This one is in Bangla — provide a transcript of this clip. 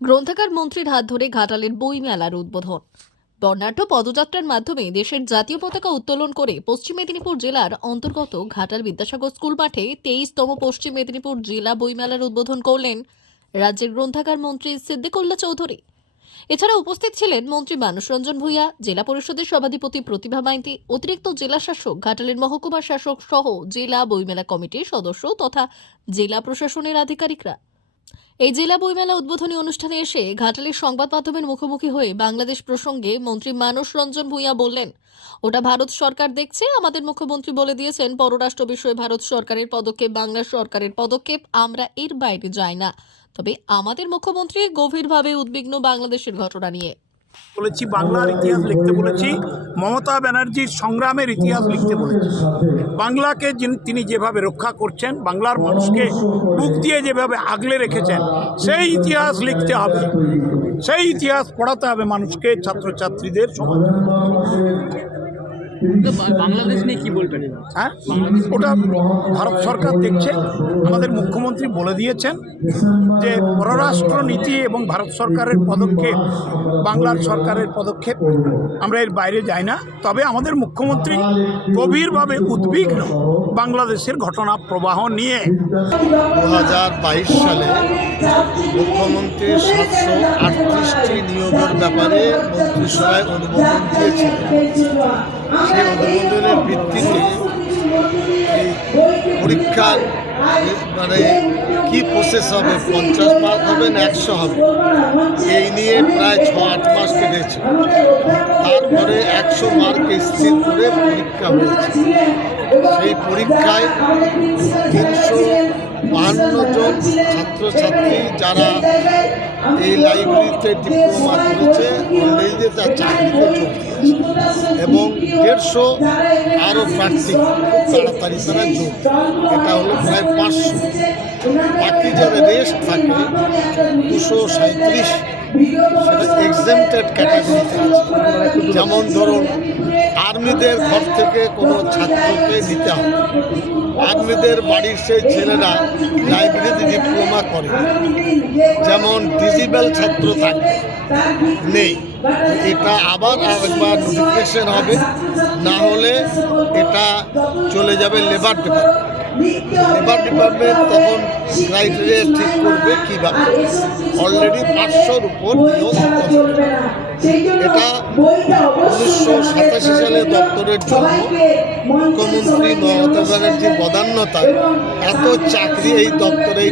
গ্রন্থাগার মন্ত্রীর হাত ধরে ঘাটালের বই মেলার উদ্বোধন। বর্ণাঢ্য পদযাত্রার মাধ্যমে দেশের জাতীয় পতাকা উত্তোলন করে পশ্চিম মেদিনীপুর জেলার অন্তর্গত ঘাটাল বিদ্যাসাগর স্কুল মাঠে তেইশতম পশ্চিম মেদিনীপুর জেলা বইমেলার উদ্বোধন করলেন রাজ্যের গ্রন্থাগার মন্ত্রী সিদ্দিকুল্লা চৌধুরী। এছাড়া উপস্থিত ছিলেন মন্ত্রী মানুষ রঞ্জন ভূঁইয়া জেলা পরিষদের সভাধিপতি প্রতিভা মাইতি, অতিরিক্ত জেলা শাসক, ঘাটালের মহকুমা শাসক সহ জেলা বইমেলা কমিটির সদস্য তথা জেলা প্রশাসনের আধিকারিকরা। এই জেলা বইমেলা উদ্বোধনী অনুষ্ঠানে এসে ঘাটালের সংবাদ মাধ্যমের মুখোমুখি হয়ে বাংলাদেশ প্রসঙ্গে মন্ত্রী মানস রঞ্জন ভূঁইয়া বললেন, ওটা ভারত সরকার দেখছে, আমাদের মুখ্যমন্ত্রী বলে দিয়েছেন, পররাষ্ট্র বিষয়ে ভারত সরকারের পদক্ষেপ, বাংলা সরকারের পদক্ষেপ, আমরা এর বাইরে যাই না। তবে আমাদের মুখ্যমন্ত্রী গভীরভাবে উদ্বিগ্ন বাংলাদেশের ঘটনা নিয়ে। বলেছি, বাংলার ইতিহাস লিখতে বলেছি, মমতা ব্যানার্জির সংগ্রামের ইতিহাস লিখতে বলেছি। বাংলাকে তিনি যেভাবে রক্ষা করছেন, বাংলার মানুষকে বুক দিয়ে যেভাবে আগলে রেখেছেন, সেই ইতিহাস লিখতে হবে। সেই ইতিহাস পড়াতে হবে মানুষকে, ছাত্রছাত্রীদের সমাজ। বাংলাদেশ নিয়ে কি বলবেন? হ্যাঁ? ওটা ভারত সরকার দেখছে। আমাদের মুখ্যমন্ত্রী বলে দিয়েছেন যে পররাষ্ট্র নীতি এবং ভারত সরকারের পদক্ষেপ বাংলার সরকারের পদক্ষেপ আমরা এর বাইরে যাই না। তবে আমাদের মুখ্যমন্ত্রী গভীরভাবে উদ্বিগ্ন বাংলাদেশের ঘটনা প্রবাহ নিয়ে। দু হাজার বাইশ সালে মুখ্যমন্ত্রী সাতশো আটত্রিশটি নিয়োগের ব্যাপারে মন্ত্রিসভায় অনুমোদন দিয়েছিল সেই অনুমোদনের ভিত্তিতে পরীক্ষার মানে কি প্রসেস হবে? পঞ্চাশ মার্ক হবে না একশো হবে? এই নিয়ে প্রায় ছ, আট মাস কেটেছে। তারপরে একশো মার্ক স্থির করে পরীক্ষা হয়েছে। সেই পরীক্ষায় তিনশো বাহান্ন জন ছাত্রছাত্রী যারা এই লাইব্রেরিতে ডিপ্লোমা করেছে অলরেডি তার চাকরিতে দিয়েছে এবং দেড়শো আরও প্রার্থী তাড়াতাড়ি তারা যোগ। এটা হলো প্রায় পাঁচশো। বাকি যারা রেস্ট থাকে, দুশো সাঁত্রিশ সেটা এক্সামটেড ক্যাটাগরিতে আছে। যেমন ধরুন আর্মিদের ঘর থেকে কোনো ছাত্রকে নিতে হবে। আর্মিদের বাড়ির সেই ছেলেরা লাইব্রেরিতে ডিপ্লোমা করে। যেমন ডিজিটাল ছাত্র থাকবে নেই। এটা আবার আরেকবার নোটিফিকেশন হবে। না হলে এটা চলে যাবে লেবার ডিপার্টমেন্ট লেবার ডিপার্টমেন্ট তখন ক্রাইটেরিয়া ঠিক করবে কীভাবে। অলরেডি পাঁচশোর উপর নিয়োগ এটা উনিশশো সাতাশি সালে দপ্তরের জন্য মুখ্যমন্ত্রী মমতা ব্যানার্জির বদান্যতায় এত চাকরি এই দপ্তরেই